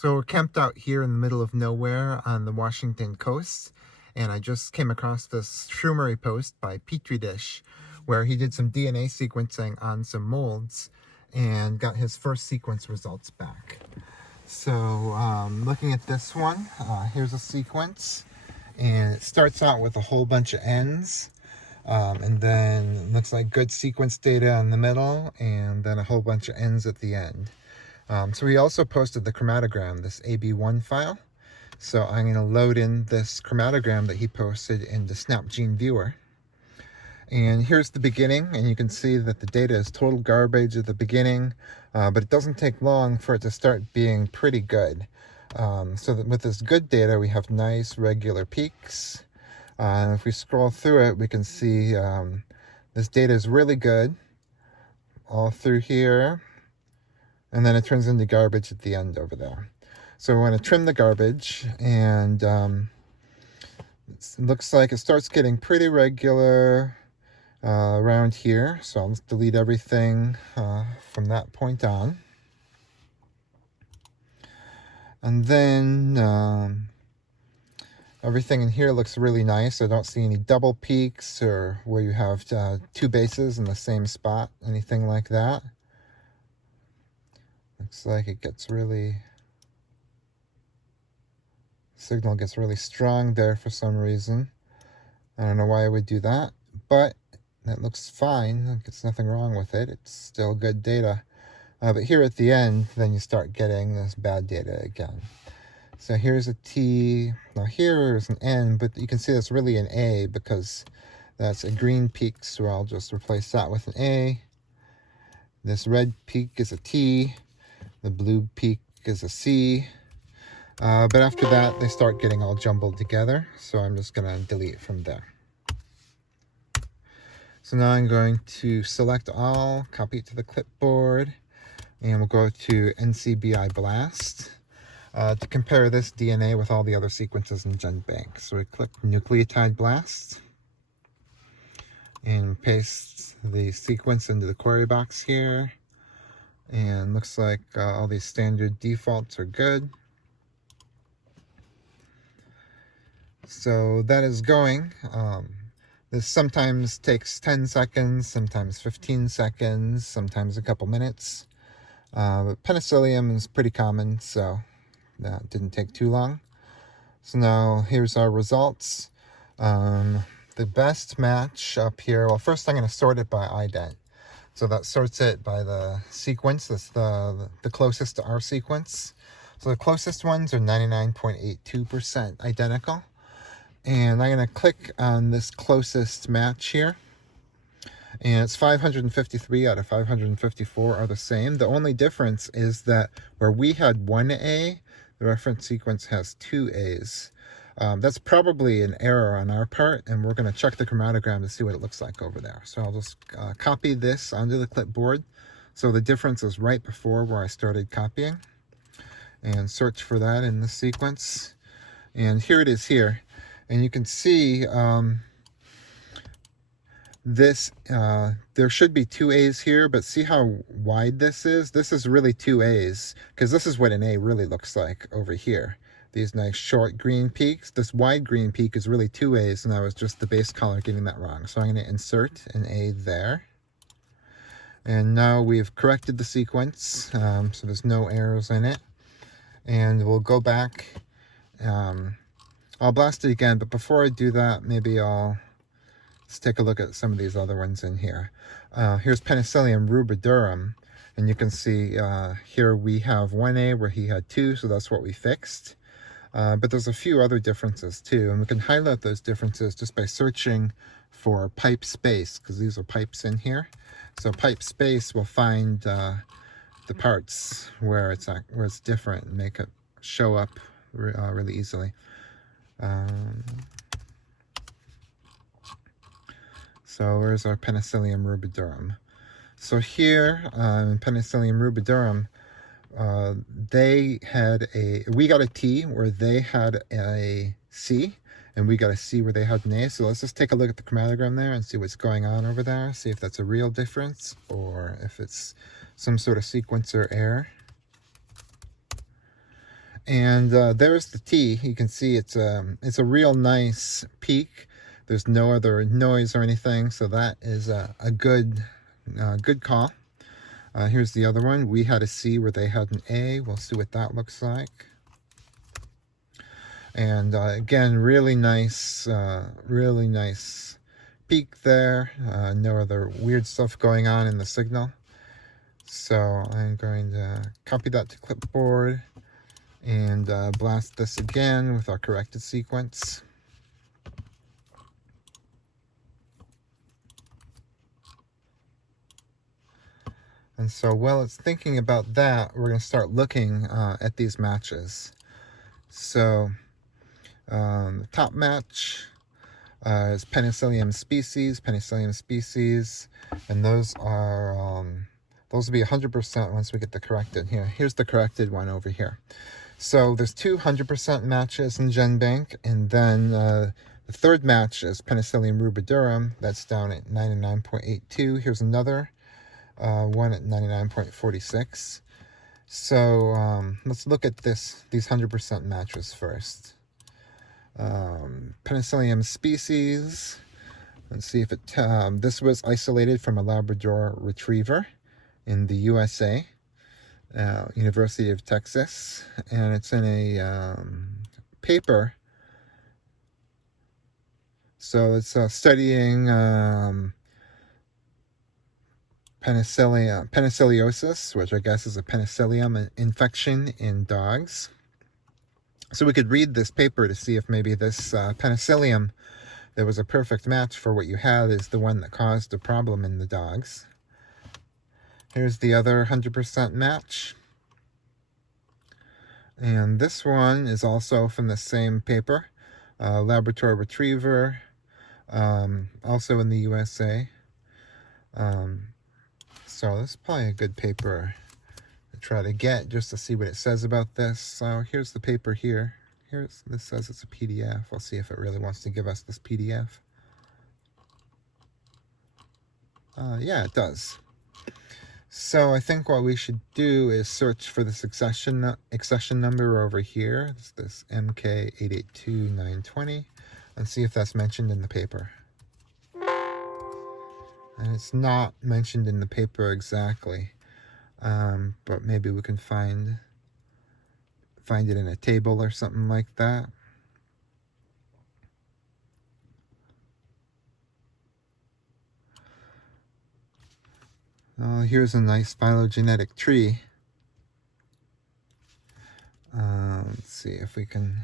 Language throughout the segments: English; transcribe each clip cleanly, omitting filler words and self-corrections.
So we're camped out here in the middle of nowhere on the Washington coast, and I just came across this Schumery post by Ptreedish, where he did some DNA sequencing on some molds and got his first sequence results back. So looking at this one, here's a sequence, and it starts out with a whole bunch of ends, and then it looks like good sequence data in the middle, and then a whole bunch of ends at the end. So we also posted the chromatogram, this AB1 file. So I'm going to load in this chromatogram that he posted in the SnapGene viewer. And here's the beginning, and you can see that the data is total garbage at the beginning, but it doesn't take long for it to start being pretty good. So that with this good data, we have nice regular peaks. And if we scroll through it, we can see this data is really good all through here. And then it turns into garbage at the end over there. So we want to trim the garbage, and it looks like it starts getting pretty regular around here. So I'll just delete everything from that point on. And then everything in here looks really nice. I don't see any double peaks or where you have two bases in the same spot, anything like that. Looks like it gets signal gets really strong there for some reason. I don't know why I would do that, but that looks fine. There's nothing wrong with it. It's still good data. But here at the end, then you start getting this bad data again. So here's a T. Now here's an N, but you can see that's really an A because that's a green peak, so I'll just replace that with an A. This red peak is a T. The blue peak is a C, but after that they start getting all jumbled together, so I'm just going to delete from there. So now I'm going to select all, copy it to the clipboard, and we'll go to NCBI BLAST to compare this DNA with all the other sequences in GenBank. So we click Nucleotide BLAST and paste the sequence into the query box here. And looks like all these standard defaults are good. So that is going. This sometimes takes 10 seconds, sometimes 15 seconds, sometimes a couple minutes. But penicillium is pretty common, so that didn't take too long. So now here's our results. The best match up here, well, first I'm going to sort it by ident. So that sorts it by the sequence. That's the closest to our sequence. So the closest ones are 99.82% identical. And I'm going to click on this closest match here. And it's 553 out of 554 are the same. The only difference is that where we had one A, the reference sequence has two A's. That's probably an error on our part, and we're going to check the chromatogram to see what it looks like over there. So I'll just copy this onto the clipboard. So the difference is right before where I started copying, and search for that in the sequence. And here it is here. And you can see there should be two A's here, but see how wide this is? This is really two A's, because this is what an A really looks like over here. These nice short green peaks. This wide green peak is really two A's, and that was just the base color getting that wrong. So I'm going to insert an A there. And now we've corrected the sequence, so there's no errors in it. And we'll go back. I'll blast it again, but before I do that, maybe let's take a look at some of these other ones in here. Here's Penicillium rubidorum, and you can see here we have 1A where he had 2, so that's what we fixed. But there's a few other differences too, and we can highlight those differences just by searching for pipe space, because these are pipes in here. So pipe space will find the parts where it's different and make it show up really easily. So where's our Penicillium rubidorum? So here in Penicillium rubidorum, we got a T where they had a C, and we got a C where they had an A. So let's just take a look at the chromatogram there and see what's going on over there, see if that's a real difference or if it's some sort of sequencer error. And there's the T. You can see it's a real nice peak. There's no other noise or anything, so that is a good call. Here's the other one. We had a C where they had an A. We'll see what that looks like. And again, really nice peak there. No other weird stuff going on in the signal. So I'm going to copy that to clipboard and blast this again with our corrected sequence. And so while it's thinking about that, we're going to start looking at these matches. So the top match is Penicillium species, and those will be 100% once we get the corrected. Here's the corrected one over here. So there's 200% matches in GenBank, and then the third match is Penicillium rubidorum. That's down at 99.82. Here's another one at 99.46. So let's look at these 100% matches first. Penicillium species. Let's see if it. This was isolated from a Labrador retriever in the USA, University of Texas, and it's in a paper. So it's studying penicilliosis, which I guess is a penicillium infection in dogs. So we could read this paper to see if maybe this penicillium that was a perfect match for what you had is the one that caused the problem in the dogs. Here's the other 100% match. And this one is also from the same paper, Labrador Retriever, also in the USA. So this is probably a good paper to try to get just to see what it says about this. So here's the paper here. This says it's a PDF. We'll see if it really wants to give us this PDF. Yeah, it does. So I think what we should do is search for this accession number over here. It's this MK882920, and see if that's mentioned in the paper. And it's not mentioned in the paper exactly, but maybe we can find it in a table or something like that. Here's a nice phylogenetic tree. Let's see if we can.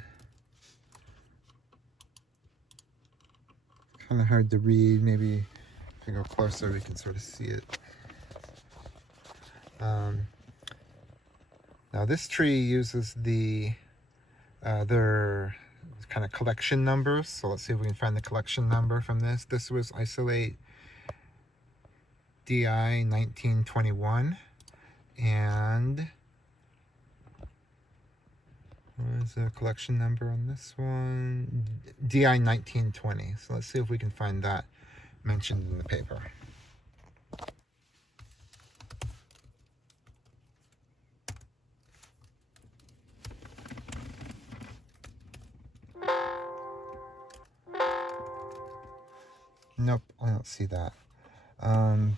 Kind of hard to read. Maybe if we go closer, we can sort of see it. Now this tree uses their kind of collection numbers. So let's see if we can find the collection number from this. This was isolate DI 1921, and where's the collection number on this one? DI 1920. So let's see if we can find that mentioned in the paper. Nope, I don't see that.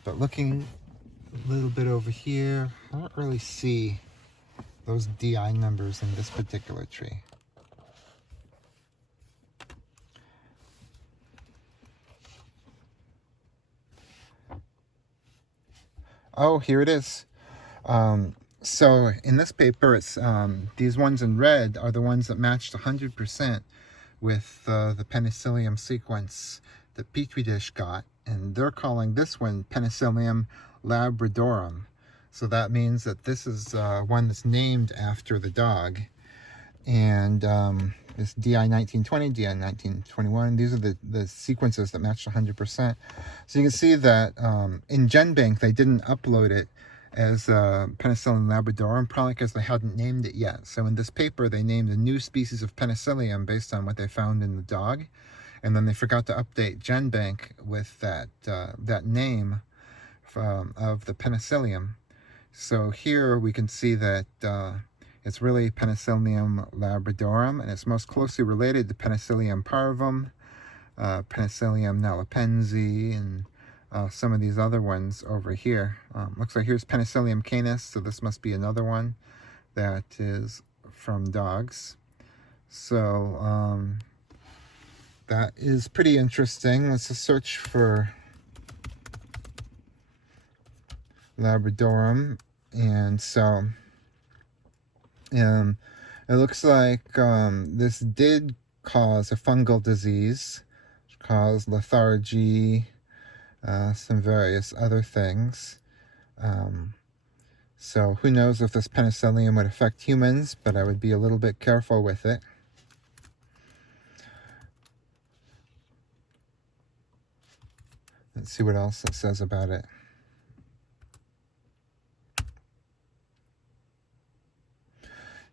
But looking a little bit over here, I don't really see those DI numbers in this particular tree. Oh, here it is. So in this paper, it's these ones in red are the ones that matched 100% with the penicillium sequence that Ptreedish got, and they're calling this one Penicillium labradorum. So that means that this is one that's named after the dog. And this DI 1920, DI 1921, these are the sequences that matched 100%. So you can see that in GenBank, they didn't upload it as Penicillium labradorum, probably because they hadn't named it yet. So in this paper, they named a new species of penicillium based on what they found in the dog. And then they forgot to update GenBank with that name of the penicillium. So here we can see that It's really Penicillium labradorum, and it's most closely related to Penicillium parvum, Penicillium nalipensi, and some of these other ones over here. Looks like here's Penicillium canis, so this must be another one that is from dogs. So that is pretty interesting. Let's just search for labradorum. And so it looks like this did cause a fungal disease, which caused lethargy, some various other things. So who knows if this penicillium would affect humans, but I would be a little bit careful with it. Let's see what else it says about it.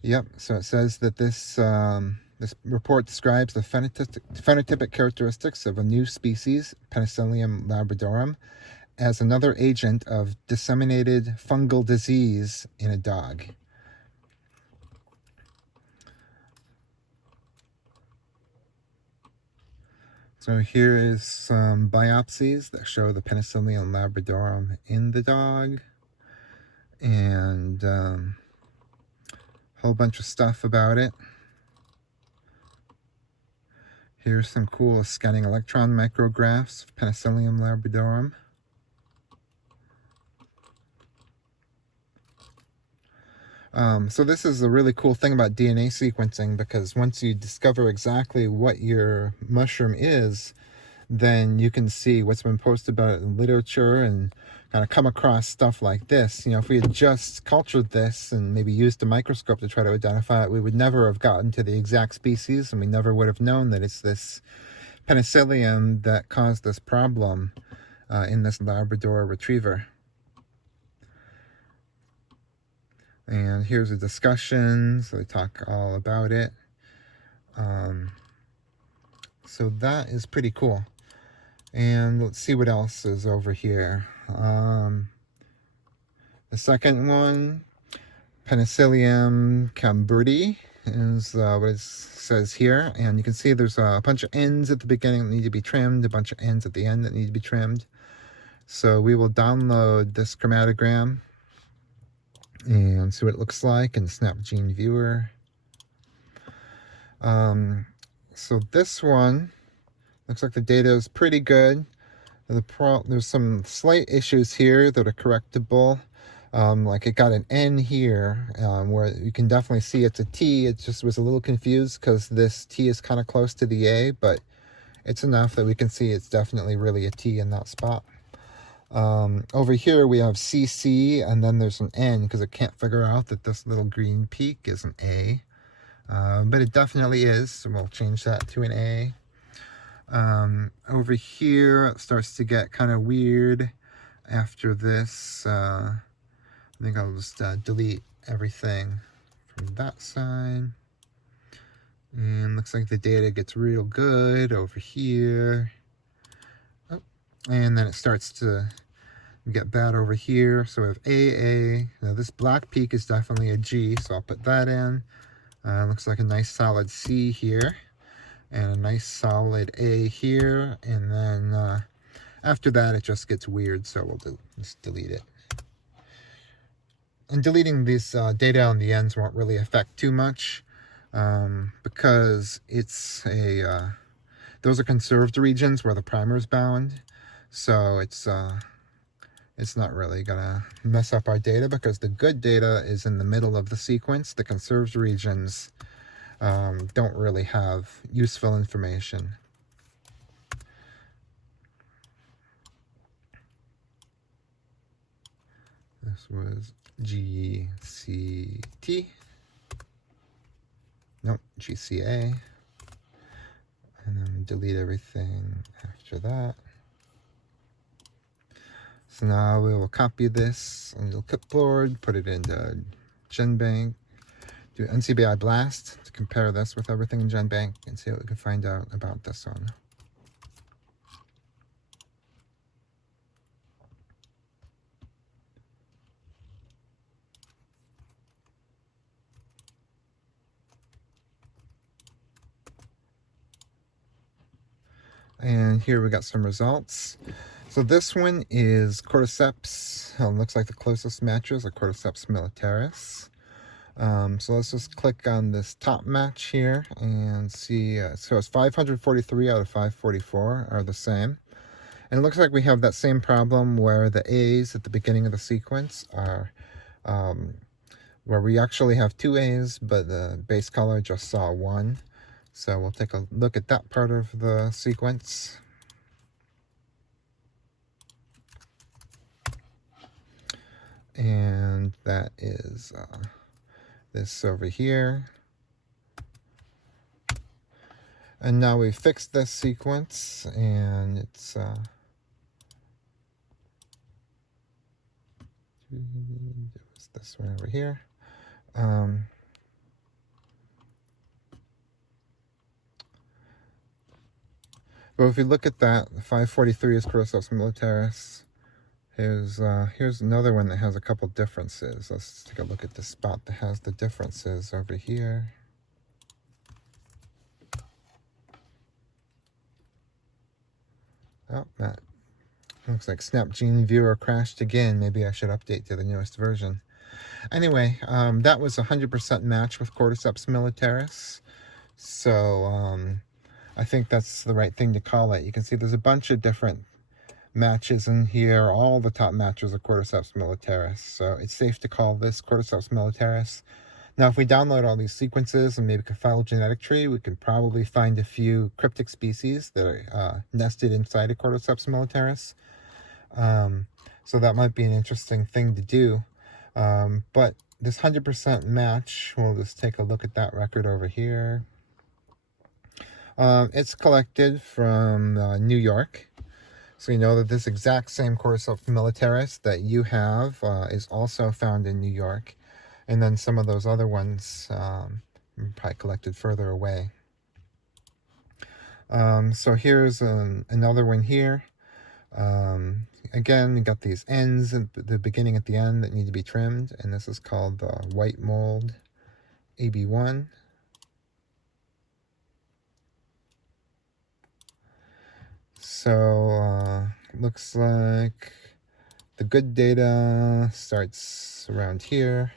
Yep, so it says that this this report describes the phenotypic characteristics of a new species, Penicillium labradorum, as another agent of disseminated fungal disease in a dog. So here is some biopsies that show the Penicillium labradorum in the dog, and a whole bunch of stuff about it. Here's some cool scanning electron micrographs of Penicillium labradorum. So this is a really cool thing about DNA sequencing, because once you discover exactly what your mushroom is, then you can see what's been posted about it in literature and kind of come across stuff like this. You know, if we had just cultured this and maybe used a microscope to try to identify it, we would never have gotten to the exact species, and we never would have known that it's this penicillium that caused this problem in this Labrador retriever. And here's a discussion, so they talk all about it. So that is pretty cool. And let's see what else is over here. The second one, Penicillium camberti, is what it says here. And you can see there's a bunch of ends at the beginning that need to be trimmed, a bunch of ends at the end that need to be trimmed. So we will download this chromatogram and see what it looks like in Snap Gene Viewer. So this one looks like the data is pretty good. There's some slight issues here that are correctable. Like it got an N here, where you can definitely see it's a T. It just was a little confused because this T is kind of close to the A, but it's enough that we can see it's definitely really a T in that spot. Over here we have CC, and then there's an N because it can't figure out that this little green peak is an A. But it definitely is, so we'll change that to an A. Over here it starts to get kind of weird after this. I think I'll just delete everything from that side. And looks like the data gets real good over here. Oh, and then it starts to get bad over here. So we have AA. Now this black peak is definitely a G, so I'll put that in. Looks like a nice solid C here, and a nice solid A here, and then after that it just gets weird, so we'll just delete it. And deleting these data on the ends won't really affect too much, because it's those are conserved regions where the primer is bound, so it's not really gonna mess up our data, because the good data is in the middle of the sequence. The conserved regions don't really have useful information. This was GCT. Nope, GCA. And then delete everything after that. So now we will copy this on the clipboard, put it into GenBank, do NCBI blast to compare this with everything in GenBank and see what we can find out about this one. And here we got some results. So this one is Cordyceps. Looks like the closest matches are Cordyceps militaris. So let's just click on this top match here and see. So it's 543 out of 544 are the same. And it looks like we have that same problem where the A's at the beginning of the sequence are, where we actually have two A's, but the base color just saw one. So we'll take a look at that part of the sequence. And that is this over here. And now we fixed this sequence, and it's this one over here. But if you look at that, 543 is Cordyceps militaris. Here's another one that has a couple differences. Let's take a look at the spot that has the differences over here. Oh, that looks like Snap Gene Viewer crashed again. Maybe I should update to the newest version. Anyway, that was 100% match with Cordyceps militaris. So I think that's the right thing to call it. You can see there's a bunch of different matches in here. All the top matches are Cordyceps militaris. So it's safe to call this Cordyceps militaris. Now, if we download all these sequences and maybe a phylogenetic tree, we can probably find a few cryptic species that are nested inside of Cordyceps militaris. So that might be an interesting thing to do. But this 100% match, we'll just take a look at that record over here. It's collected from New York. So you know that this exact same Cordyceps militaris that you have is also found in New York. And then some of those other ones probably collected further away. So here's another one here. Again, we got these ends at the beginning at the end that need to be trimmed. And this is called the white mold AB1. So looks like the good data starts around here.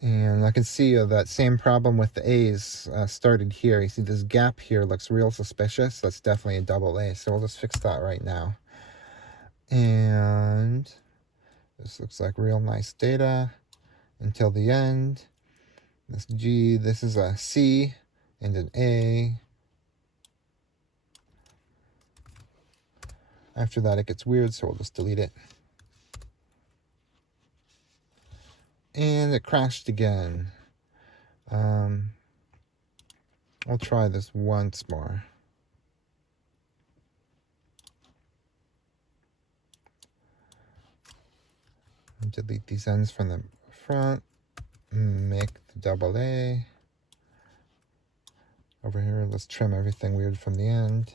And I can see that same problem with the A's started here. You see this gap here looks real suspicious. That's definitely a double A. So we'll just fix that right now. And this looks like real nice data until the end. This G, this is a C and an A. After that it gets weird, so we'll just delete it. And it crashed again. I'll try this once more. Delete these ends from the front. Make the double A. Over here, let's trim everything weird from the end.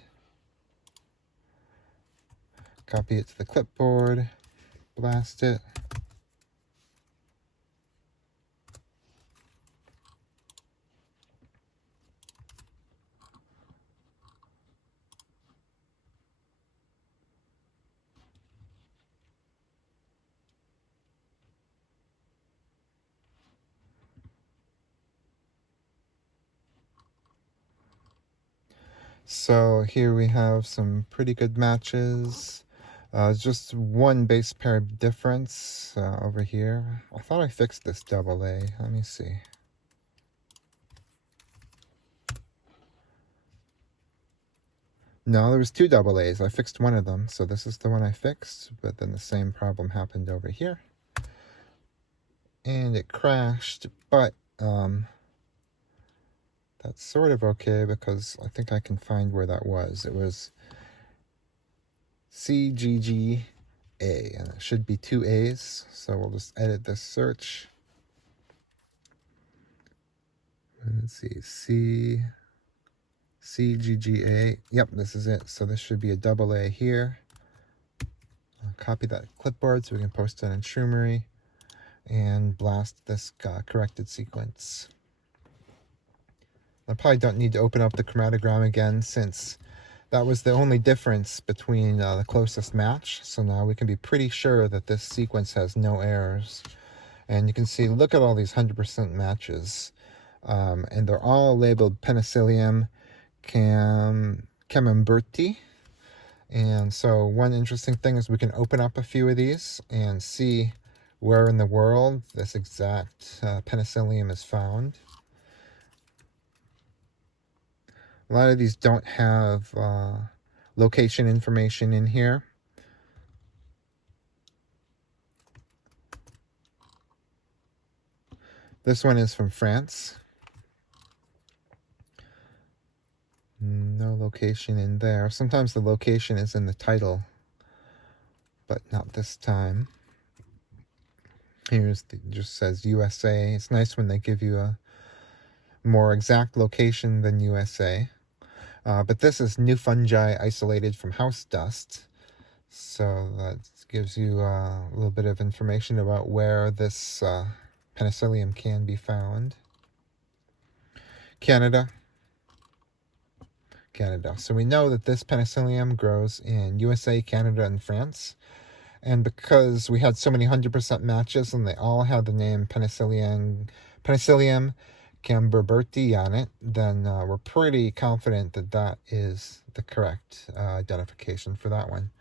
Copy it to the clipboard. Blast it. So here we have some pretty good matches. Just one base pair difference over here. I thought I fixed this double A. Let me see. No, there was two double A's. I fixed one of them. So this is the one I fixed. But then the same problem happened over here. And it crashed. But that's sort of okay because I think I can find where that was. It was CGGA, and it should be two A's. So we'll just edit this search. Let's see, CGGA. Yep, this is it. So this should be a double A here. I'll copy that clipboard so we can post it in Shroomery and blast this corrected sequence. I probably don't need to open up the chromatogram again, since that was the only difference between the closest match. So now we can be pretty sure that this sequence has no errors. And you can see, look at all these 100% matches. And they're all labeled Penicillium camemberti. And so one interesting thing is we can open up a few of these and see where in the world this exact penicillium is found. A lot of these don't have location information in here. This one is from France. No location in there. Sometimes the location is in the title, but not this time. Here's just says USA. It's nice when they give you a more exact location than USA. But this is new fungi isolated from house dust. So that gives you a little bit of information about where this penicillium can be found. Canada. So we know that this penicillium grows in USA, Canada, and France. And because we had so many 100% matches and they all had the name Penicillium camemberti on it, then we're pretty confident that that is the correct identification for that one.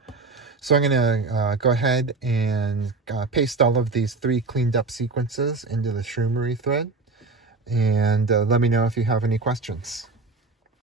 So I'm going to go ahead and paste all of these 3 cleaned up sequences into the Shroomery thread, and let me know if you have any questions.